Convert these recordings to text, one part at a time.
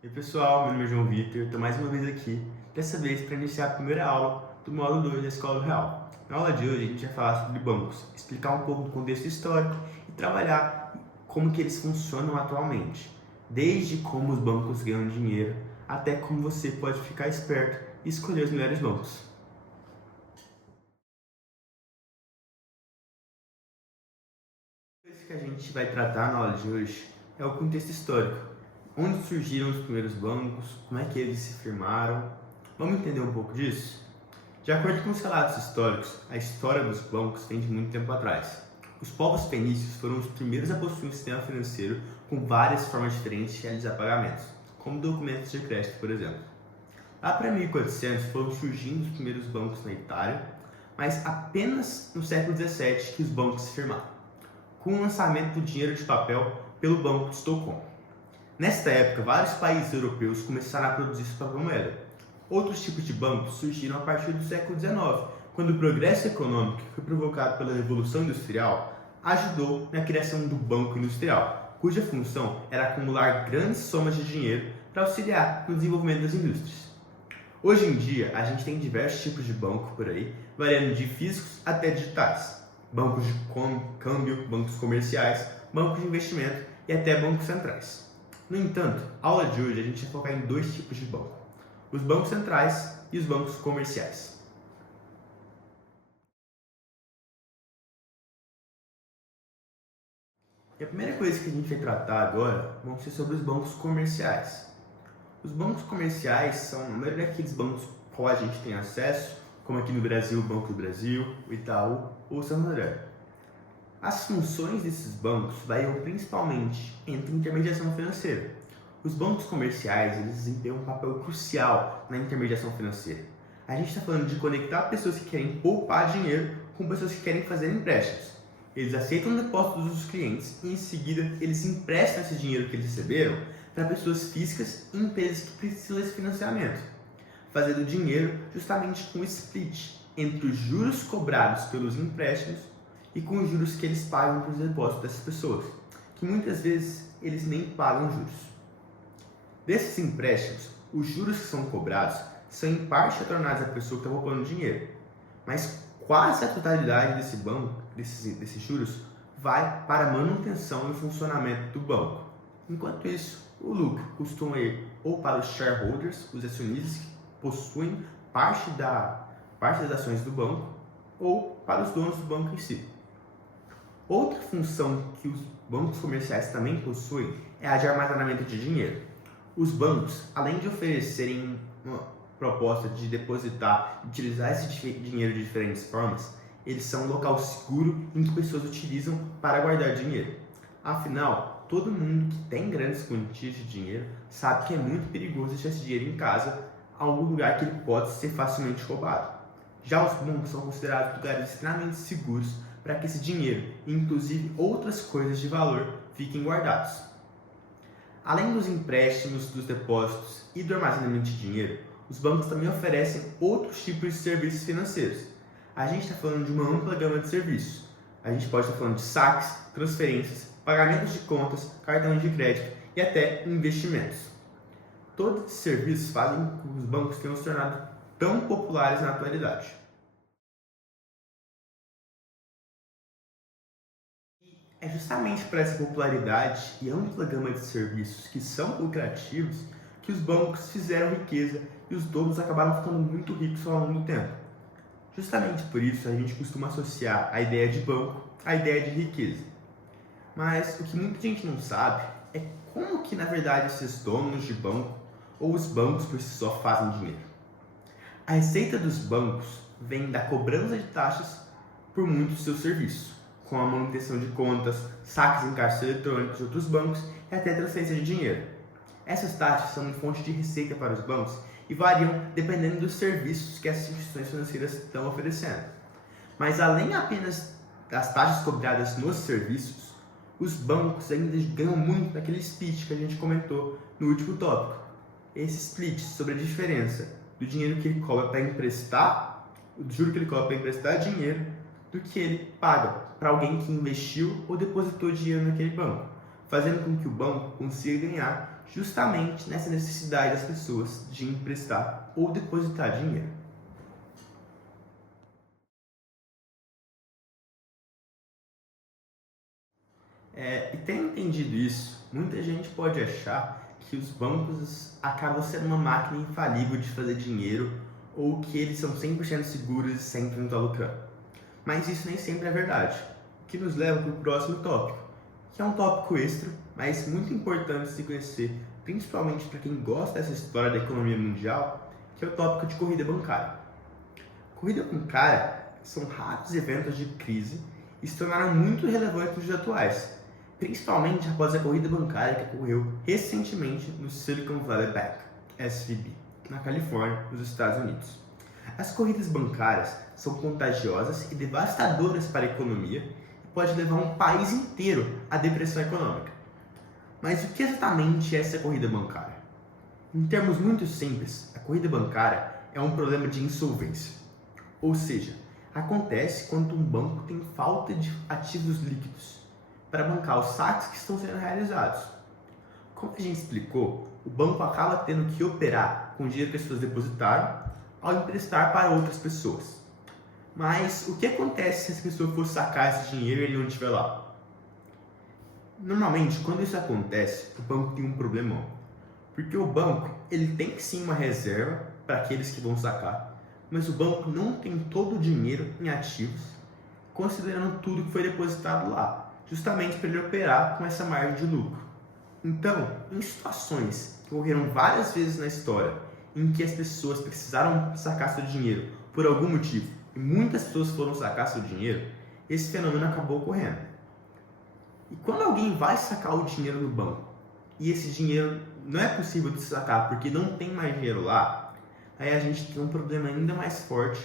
E pessoal, meu nome é João Vitor, estou mais uma vez aqui, dessa vez para iniciar a primeira aula do módulo 2 da Escola do Real. Na aula de hoje a gente vai falar sobre bancos, explicar um pouco do contexto histórico e trabalhar como que eles funcionam atualmente, desde como os bancos ganham dinheiro até como você pode ficar esperto e escolher os melhores bancos. A coisa que a gente vai tratar na aula de hoje é o contexto histórico, onde surgiram os primeiros bancos, como é que eles se firmaram. Vamos entender um pouco disso? De acordo com os relatos históricos, a história dos bancos vem de muito tempo atrás. Os povos fenícios foram os primeiros a possuir um sistema financeiro com várias formas diferentes de realizar pagamentos, como documentos de crédito, por exemplo. Lá para 1400 foram surgindo os primeiros bancos na Itália, mas apenas no século XVII que os bancos se firmaram, com o lançamento do dinheiro de papel pelo Banco de Estocolmo. Nesta época, vários países europeus começaram a produzir sua própria moeda. Outros tipos de bancos surgiram a partir do século XIX, quando o progresso econômico que foi provocado pela Revolução Industrial ajudou na criação do Banco Industrial, cuja função era acumular grandes somas de dinheiro para auxiliar no desenvolvimento das indústrias. Hoje em dia, a gente tem diversos tipos de banco por aí, variando de físicos até digitais. Bancos de câmbio, bancos comerciais, bancos de investimento e até bancos centrais. No entanto, a aula de hoje a gente vai focar em dois tipos de banco: os bancos centrais e os bancos comerciais. E a primeira coisa que a gente vai tratar agora vão ser sobre os bancos comerciais. Os bancos comerciais são a maioria daqueles bancos qual a gente tem acesso, como aqui no Brasil o Banco do Brasil, o Itaú ou o Santander. As funções desses bancos variam principalmente entre intermediação financeira. Os bancos comerciais eles desempenham um papel crucial na intermediação financeira. A gente está falando de conectar pessoas que querem poupar dinheiro com pessoas que querem fazer empréstimos. Eles aceitam depósitos dos clientes e em seguida eles emprestam esse dinheiro que eles receberam para pessoas físicas e empresas que precisam desse financiamento, fazendo dinheiro justamente com o split entre os juros cobrados pelos empréstimos e com os juros que eles pagam para os depósitos dessas pessoas, que muitas vezes eles nem pagam juros. Desses empréstimos, os juros que são cobrados são em parte retornados à pessoa que está roubando dinheiro, mas quase a totalidade desse banco, desses juros, vai para a manutenção e funcionamento do banco. Enquanto isso, o lucro costuma ir ou para os shareholders, os acionistas que possuem parte das ações do banco, ou para os donos do banco em si. Outra função que os bancos comerciais também possuem é a de armazenamento de dinheiro. Os bancos, além de oferecerem uma proposta de depositar e utilizar esse dinheiro de diferentes formas, eles são um local seguro em que pessoas utilizam para guardar dinheiro. Afinal, todo mundo que tem grandes quantias de dinheiro sabe que é muito perigoso deixar esse dinheiro em casa, em algum lugar que ele pode ser facilmente roubado. Já os bancos são considerados lugares extremamente seguros para que esse dinheiro, e inclusive outras coisas de valor, fiquem guardados. Além dos empréstimos, dos depósitos e do armazenamento de dinheiro, os bancos também oferecem outros tipos de serviços financeiros. A gente está falando de uma ampla gama de serviços. A gente pode estar falando de saques, transferências, pagamentos de contas, cartão de crédito e até investimentos. Todos esses serviços fazem com que os bancos tenham se tornado tão populares na atualidade. É justamente por essa popularidade e ampla gama de serviços que são lucrativos que os bancos fizeram riqueza e os donos acabaram ficando muito ricos ao longo do tempo. Justamente por isso a gente costuma associar a ideia de banco à ideia de riqueza. Mas o que muita gente não sabe é como que na verdade esses donos de banco ou os bancos por si só fazem dinheiro. A receita dos bancos vem da cobrança de taxas por muitos de seus serviços, com a manutenção de contas, saques em caixas eletrônicos de outros bancos e até transferência de dinheiro. Essas taxas são uma fonte de receita para os bancos e variam dependendo dos serviços que essas instituições financeiras estão oferecendo. Mas além apenas das taxas cobradas nos serviços, os bancos ainda ganham muito daquele split que a gente comentou no último tópico. Esse split sobre a diferença do dinheiro que ele cobra para emprestar, o juro que ele cobra para emprestar dinheiro, do que ele paga para alguém que investiu ou depositou dinheiro naquele banco, fazendo com que o banco consiga ganhar justamente nessa necessidade das pessoas de emprestar ou depositar dinheiro. E tendo entendido isso, muita gente pode achar que os bancos acabam sendo uma máquina infalível de fazer dinheiro ou que eles são 100% seguros e sempre não estão lucrando. Mas isso nem sempre é verdade, o que nos leva para o próximo tópico, que é um tópico extra, mas muito importante de se conhecer, principalmente para quem gosta dessa história da economia mundial, que é o tópico de corrida bancária. Corrida bancária são raros eventos de crise e se tornaram muito relevantes nos dias atuais, principalmente após a corrida bancária que ocorreu recentemente no Silicon Valley Bank, SVB, na Califórnia, nos Estados Unidos. As corridas bancárias são contagiosas e devastadoras para a economia e pode levar um país inteiro à depressão econômica. Mas o que exatamente é essa corrida bancária? Em termos muito simples, a corrida bancária é um problema de insolvência. Ou seja, acontece quando um banco tem falta de ativos líquidos para bancar os saques que estão sendo realizados. Como a gente explicou, o banco acaba tendo que operar com o dinheiro que as pessoas depositaram ao emprestar para outras pessoas. Mas o que acontece se essa pessoa for sacar esse dinheiro e ele não estiver lá? Normalmente, quando isso acontece, o banco tem um problemão. Porque o banco ele tem sim uma reserva para aqueles que vão sacar, mas o banco não tem todo o dinheiro em ativos, considerando tudo que foi depositado lá, justamente para ele operar com essa margem de lucro. Então, em situações que ocorreram várias vezes na história, em que as pessoas precisaram sacar seu dinheiro por algum motivo, e muitas pessoas foram sacar seu dinheiro, esse fenômeno acabou ocorrendo. E quando alguém vai sacar o dinheiro no banco, e esse dinheiro não é possível de sacar porque não tem mais dinheiro lá, aí a gente tem um problema ainda mais forte,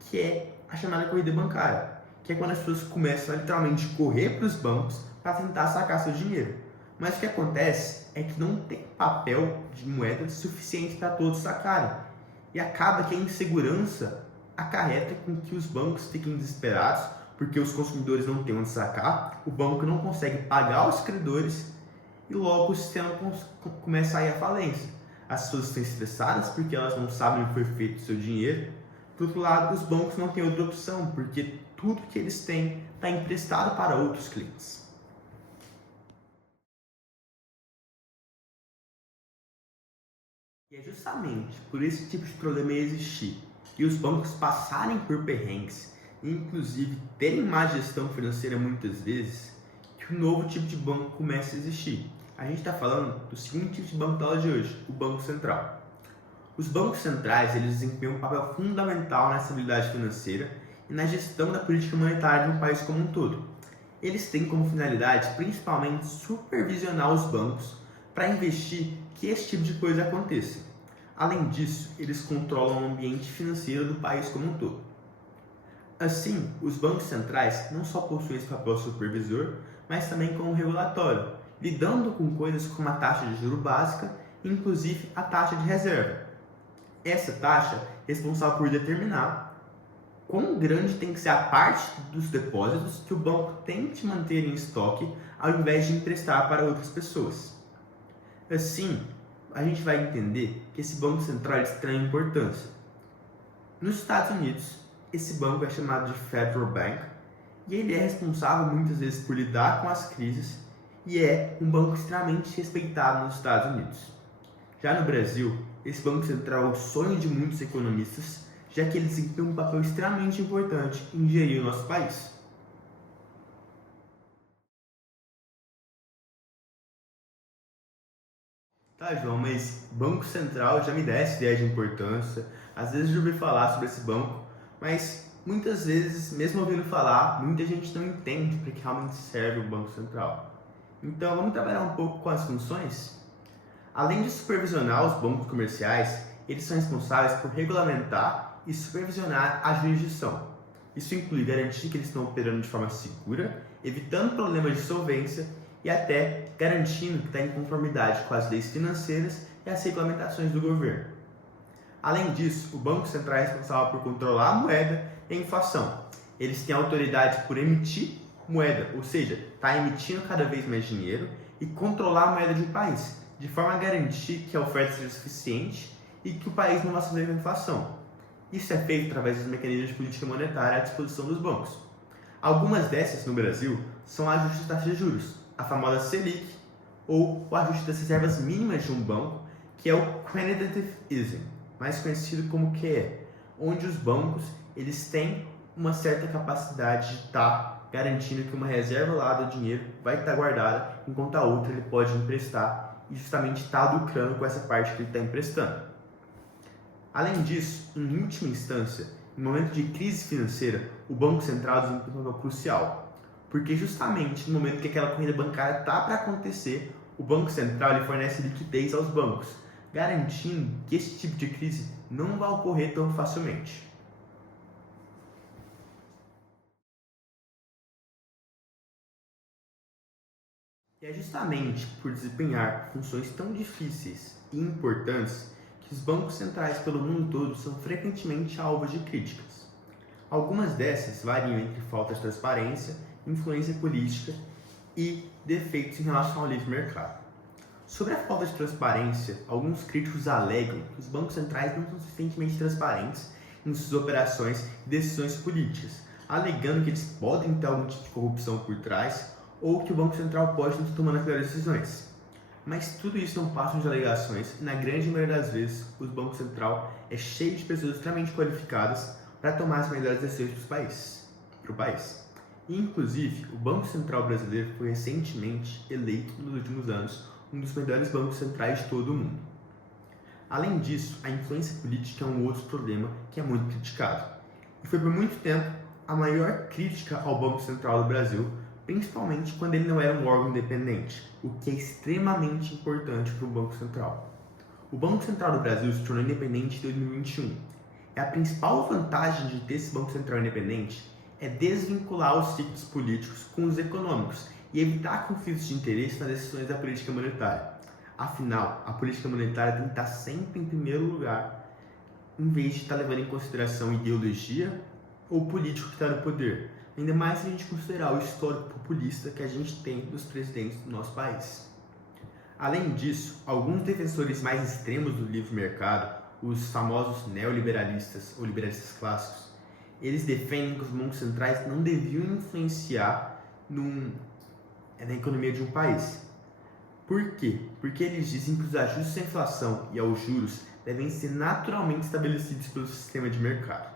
que é a chamada corrida bancária, que é quando as pessoas começam a literalmente correr para os bancos para tentar sacar seu dinheiro. Mas o que acontece é que não tem papel de moeda suficiente para todos sacarem. E acaba que a insegurança acarreta com que os bancos fiquem desesperados, porque os consumidores não têm onde sacar, o banco não consegue pagar os credores e logo o sistema começa a ir à falência. As pessoas estão estressadas porque elas não sabem o que foi feito do seu dinheiro. Por outro lado, os bancos não têm outra opção, porque tudo que eles têm está emprestado para outros clientes. E é justamente por esse tipo de problema existir e os bancos passarem por perrengues e inclusive terem má gestão financeira muitas vezes, que um novo tipo de banco começa a existir. A gente está falando do seguinte tipo de banco da aula de hoje, o Banco Central. Os bancos centrais eles desempenham um papel fundamental na estabilidade financeira e na gestão da política monetária de um país como um todo. Eles têm como finalidade principalmente supervisionar os bancos para investir que esse tipo de coisa aconteça. Além disso, eles controlam o ambiente financeiro do país como um todo. Assim, os bancos centrais não só possuem esse papel supervisor, mas também como regulatório, lidando com coisas como a taxa de juros básica e inclusive a taxa de reserva. Essa taxa é responsável por determinar quão grande tem que ser a parte dos depósitos que o banco tem que manter em estoque ao invés de emprestar para outras pessoas. Assim, a gente vai entender que esse Banco Central é de extrema importância. Nos Estados Unidos, esse banco é chamado de Federal Bank e ele é responsável muitas vezes por lidar com as crises e é um banco extremamente respeitado nos Estados Unidos. Já no Brasil, esse Banco Central é o sonho de muitos economistas, já que ele desempenha um papel extremamente importante em gerir o nosso país. Tá, João, mas Banco Central já me dá essa ideia de importância. Às vezes eu já ouvi falar sobre esse banco, mas muitas vezes, mesmo ouvindo falar, muita gente não entende para que realmente serve o Banco Central. Então, vamos trabalhar um pouco com as funções? Além de supervisionar os bancos comerciais, eles são responsáveis por regulamentar e supervisionar a jurisdição. Isso inclui garantir que eles estão operando de forma segura, evitando problemas de solvência e até garantindo que está em conformidade com as leis financeiras e as regulamentações do governo. Além disso, o Banco Central é responsável por controlar a moeda e a inflação. Eles têm autoridade por emitir moeda, ou seja, está emitindo cada vez mais dinheiro e controlar a moeda de um país, de forma a garantir que a oferta seja suficiente e que o país não vá sofrer com a inflação. Isso é feito através dos mecanismos de política monetária à disposição dos bancos. Algumas dessas, no Brasil, são ajustes de taxa de juros, a famosa Selic, ou o ajuste das reservas mínimas de um banco, que é o quantitative easing, mais conhecido como QE, onde os bancos eles têm uma certa capacidade de estar garantindo que uma reserva lá do dinheiro vai estar guardada, enquanto a outra ele pode emprestar e justamente está lucrando com essa parte que ele está emprestando. Além disso, em última instância, em momento de crise financeira, o Banco Central desempenha um papel crucial, porque justamente no momento que aquela corrida bancária está para acontecer, o Banco Central ele fornece liquidez aos bancos, garantindo que esse tipo de crise não vai ocorrer tão facilmente. E é justamente por desempenhar funções tão difíceis e importantes que os bancos centrais pelo mundo todo são frequentemente alvos de críticas. Algumas dessas variam entre falta de transparência, influência política e defeitos em relação ao livre mercado. Sobre a falta de transparência, alguns críticos alegam que os bancos centrais não são suficientemente transparentes em suas operações e decisões políticas, alegando que eles podem ter algum tipo de corrupção por trás ou que o Banco Central pode não estar tomando as melhores decisões. Mas tudo isso não passa de alegações e, na grande maioria das vezes, o Banco Central é cheio de pessoas extremamente qualificadas para tomar as melhores decisões para o país. E, inclusive, o Banco Central brasileiro foi recentemente eleito, nos últimos anos, um dos melhores bancos centrais de todo o mundo. Além disso, a influência política é um outro problema que é muito criticado. E foi por muito tempo a maior crítica ao Banco Central do Brasil, principalmente quando ele não era um órgão independente, o que é extremamente importante para o Banco Central. O Banco Central do Brasil se tornou independente em 2021. E a principal vantagem de ter esse Banco Central independente é desvincular os ciclos políticos com os econômicos e evitar conflitos de interesse nas decisões da política monetária. Afinal, a política monetária tem que estar sempre em primeiro lugar, em vez de estar levando em consideração ideologia ou político que está no poder. Ainda mais se a gente considerar o histórico populista que a gente tem dos presidentes do nosso país. Além disso, alguns defensores mais extremos do livre mercado, os famosos neoliberalistas ou liberalistas clássicos, eles defendem que os bancos centrais não deviam influenciar na economia de um país. Por quê? Porque eles dizem que os ajustes à inflação e aos juros devem ser naturalmente estabelecidos pelo sistema de mercado.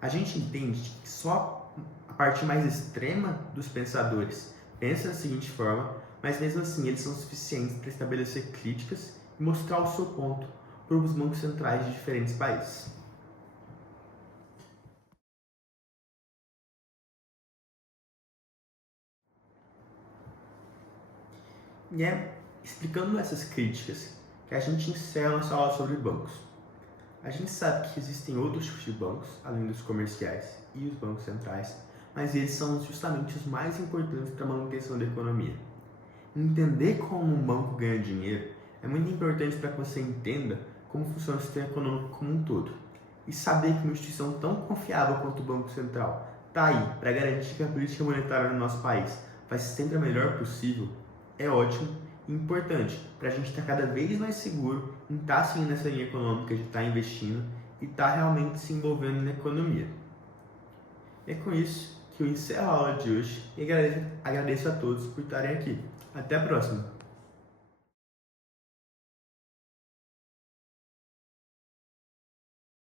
A gente entende que só a parte mais extrema dos pensadores pensa da seguinte forma, mas mesmo assim eles são suficientes para estabelecer críticas e mostrar o seu ponto para os bancos centrais de diferentes países. E é explicando essas críticas que a gente encerra nossa aula sobre bancos. A gente sabe que existem outros tipos de bancos, além dos comerciais e os bancos centrais, mas eles são justamente os mais importantes para a manutenção da economia. Entender como um banco ganha dinheiro é muito importante para que você entenda como funciona o sistema econômico como um todo. E saber que uma instituição tão confiável quanto o Banco Central está aí para garantir que a política monetária no nosso país vai ser sempre a melhor possível é ótimo e importante para a gente estar cada vez mais seguro em estar seguindo essa linha econômica de estar investindo e estar realmente se envolvendo na economia. É com isso que eu encerro a aula de hoje e agradeço a todos por estarem aqui. Até a próxima!